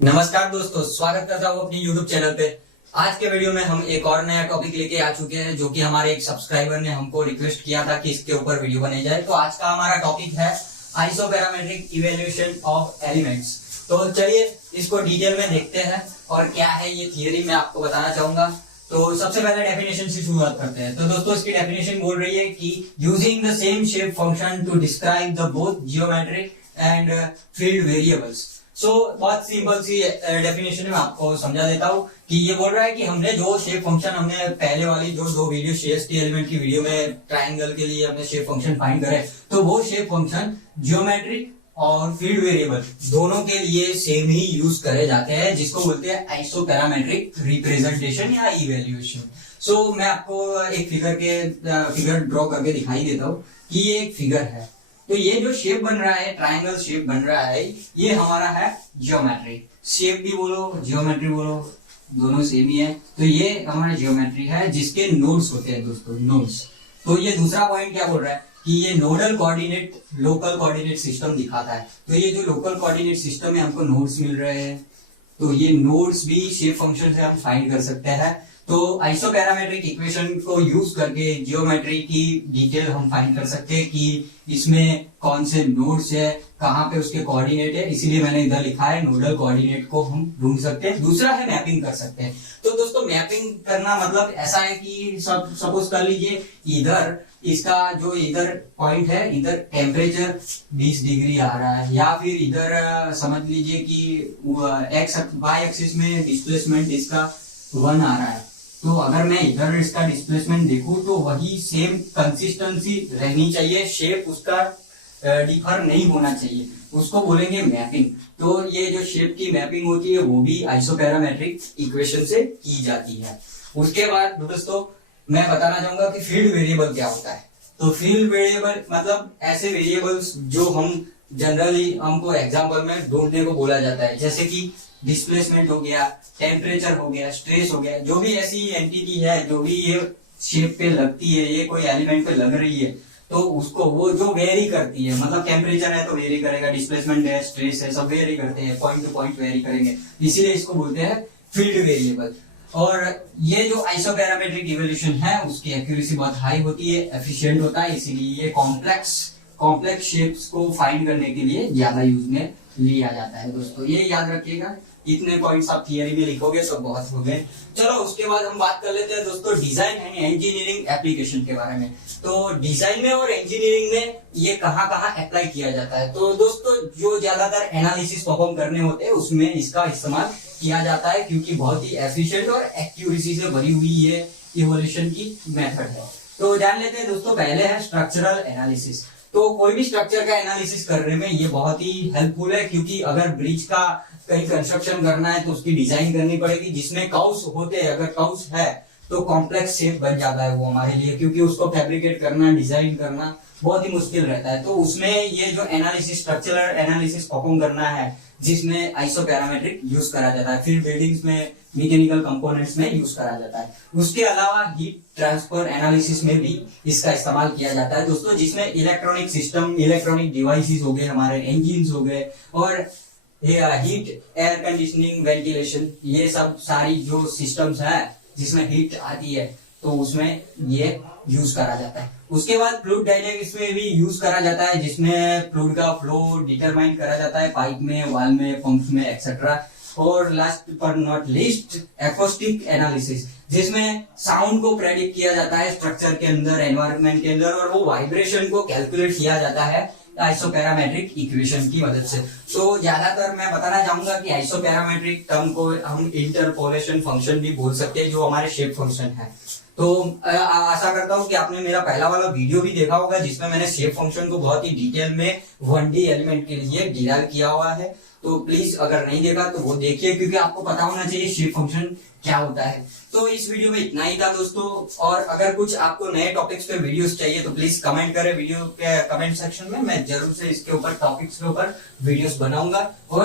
नमस्कार दोस्तों, स्वागत करता हूँ अपनी YouTube चैनल पे। आज के वीडियो में हम एक और नया टॉपिक लेके आ चुके हैं, जो कि हमारे एक सब्सक्राइबर ने हमको रिक्वेस्ट किया था कि इसके ऊपर वीडियो बनाई जाए। तो आज का हमारा टॉपिक है आइसोपैरामेट्रिक इवैल्यूएशन ऑफ एलिमेंट्स। तो चलिए इसको डिटेल में देखते हैं और क्या है ये थियरी मैं आपको बताना चाहूंगा। तो सबसे पहले डेफिनेशन से शुरुआत करते हैं। तो दोस्तों इसकी डेफिनेशन बोल रही है कि using the same shape function to describe the both geometric and field variables. बहुत सिंपल सी डेफिनेशन में आपको समझा देता हूँ कि ये बोल रहा है कि हमने जो शेप फंक्शन हमने पहले वाली जो दो वीडियो CST एलिमेंट की वीडियो में ट्रायंगल के लिए हमने शेप फंक्शन फाइंड करे, तो वो शेप फंक्शन जियोमेट्रिक और फील्ड वेरिएबल दोनों के लिए सेम ही यूज करे जाते हैं, जिसको बोलते हैं आइसोपैरामेट्रिक रिप्रेजेंटेशन या इवैल्यूएशन। मैं आपको एक फिगर ड्रॉ करके दिखाई देता हूँ कि ये एक फिगर है। तो ये जो शेप बन रहा है, ट्रायंगल शेप बन रहा है, ये हमारा है जियोमेट्री। शेप भी बोलो, जियोमेट्री बोलो, दोनों सेम ही है। तो ये हमारा जियोमेट्री है जिसके नोड्स होते हैं दोस्तों, नोड्स। तो ये दूसरा पॉइंट क्या बोल रहा है कि ये nodal coordinate local coordinate system दिखाता है। तो ये जो लोकल कोऑर्डिनेट सिस्टम है, हमको नोड्स मिल रहे हैं, तो ये नोड्स भी शेप फंक्शन से हम फाइंड कर सकते हैं। तो आइसोपैरामेट्रिक इक्वेशन को यूज करके जियोमेट्री की डिटेल हम फाइंड कर सकते हैं कि इसमें कौन से नोड्स है, कहाँ पे उसके कोऑर्डिनेट है। इसीलिए मैंने इधर लिखा है नोडल कोऑर्डिनेट को हम ढूंढ सकते हैं। दूसरा है मैपिंग कर सकते हैं। तो दोस्तों मैपिंग करना मतलब ऐसा है कि सपोज कर लीजिए इधर इसका जो इधर पॉइंट है, इधर टेम्परेचर 20 डिग्री आ रहा है, या फिर इधर समझ लीजिए कि एक्स वाई एक्सिस में डिस्प्लेसमेंट इसका 1 आ रहा है। तो अगर मैं इधर इसका डिस्प्लेसमेंट देखूं तो वही सेम कंसिस्टेंसी रहनी चाहिए, शेप उसका डिफर नहीं होना चाहिए, उसको बोलेंगे मैपिंग। तो ये जो शेप की मैपिंग होती है वो भी आइसोपैरामेट्रिक इक्वेशन से की जाती है। उसके बाद दोस्तों मैं बताना चाहूंगा कि फील्ड वेरिएबल क्या होता है। तो फील्ड वेरिएबल मतलब ऐसे वेरिएबल्स जो हम जनरली हमको एग्जाम्पल में ढूंढने को बोला जाता है, जैसे कि डिस्प्लेसमेंट हो गया, टेम्परेचर हो गया, स्ट्रेस हो गया। जो भी ऐसी एंटिटी है जो भी ये शेप पे लगती है, ये कोई एलिमेंट पे लग रही है, तो उसको वो जो वेरी करती है, मतलब टेम्परेचर है तो वेरी करेगा, डिस्प्लेसमेंट है, स्ट्रेस है, सब वेरी करते हैं, पॉइंट टू पॉइंट वेरी करेंगे, इसीलिए इसको बोलते हैं फील्ड वेरिएबल। और ये जो आइसोपैरामेट्रिक इवैल्यूएशन है उसकी एक्यूरेसी बहुत हाई होती है, एफिशिएंट होता है, इसीलिए ये कॉम्प्लेक्स शेप्स को फाइंड करने के लिए ज्यादा यूज में लिया जाता है। दोस्तों ये याद रखिएगा, इतने पॉइंट्स आप थियरी में लिखोगे तो बहुत हो गए। चलो उसके बाद हम बात कर लेते हैं दोस्तों डिजाइन एंड इंजीनियरिंग एप्लीकेशन के बारे में। तो डिजाइन में और इंजीनियरिंग में ये कहाँ कहाँ अप्लाई किया जाता है। तो दोस्तों जो ज्यादातर एनालिसिस परफॉर्म करने होते हैं उसमें इसका इस्तेमाल किया जाता है, क्योंकि बहुत ही एफिशिएंट और एक्यूरेसी से भरी हुई ये इवोल्यूशन की मेथड है। तो जान लेते हैं दोस्तों, पहले है स्ट्रक्चरल एनालिसिस। तो कोई भी स्ट्रक्चर का एनालिसिस करने में ये बहुत ही हेल्पफुल है, क्योंकि अगर ब्रिज का कहीं कंस्ट्रक्शन करना है तो उसकी डिजाइन करनी पड़ेगी जिसमें कर्व्स होते हैं। अगर कर्व्स है तो कॉम्प्लेक्स शेप बन जाता है वो हमारे लिए, क्योंकि उसको फैब्रिकेट करना, डिजाइन करना बहुत ही मुश्किल रहता है। तो उसमें ये जो एनालिसिस, स्ट्रक्चरल एनालिसिस परफॉर्म करना है, जिसमें आइसोपैरामेट्रिक यूज करा जाता है, फिर बिल्डिंग्स में मैकेनिकल कंपोनेंट्स में यूज करा जाता है। उसके अलावा हीट ट्रांसफर एनालिसिस में भी इसका इस्तेमाल किया जाता है दोस्तों, जिसमें इलेक्ट्रॉनिक सिस्टम, इलेक्ट्रॉनिक डिवाइसेस हो गए, हमारे इंजिन हो गए, और हीट, एयर कंडीशनिंग, वेंटिलेशन, ये सब सारी जो सिस्टम्स है जिसमें हीट आती है तो उसमें ये यूज करा जाता है। उसके बाद फ्लूइड डायनेमिक्स में भी यूज करा जाता है, जिसमें फ्लूइड का फ्लो डिटरमाइन करा जाता है पाइप में, वाल में, पंप्स में, एक्सेट्रा। और लास्ट पर नॉट लीस्ट एक्रोस्टिक एनालिसिस, जिसमें साउंड को प्रेडिक्ट किया जाता है स्ट्रक्चर के अंदर, एनवायरनमेंट के अंदर, और वो वाइब्रेशन को कैलकुलेट किया जाता है आइसोपैरामेट्रिक इक्वेशन की मदद से। तो ज्यादातर मैं बताना चाहूंगा कि आइसोपैरामेट्रिक टर्म को हम इंटरपोलेशन फंक्शन भी बोल सकते हैं, जो हमारे शेप फंक्शन है। तो आशा करता हूं कि आपने मेरा पहला वाला वीडियो भी देखा होगा, जिसमें मैंने शेप फंक्शन को बहुत ही डिटेल में 1D एलिमेंट के लिए डिराइव किया हुआ है। तो प्लीज अगर नहीं देखा तो वो देखिए, क्योंकि आपको पता होना चाहिए शेप फंक्शन क्या होता है। तो इस वीडियो में इतना ही था दोस्तों, और अगर कुछ आपको नए टॉपिक्स पे वीडियोस चाहिए तो प्लीज कमेंट करें वीडियो के कमेंट सेक्शन में, मैं जरूर से इसके ऊपर टॉपिक्स के ऊपर वीडियोस बनाऊंगा। और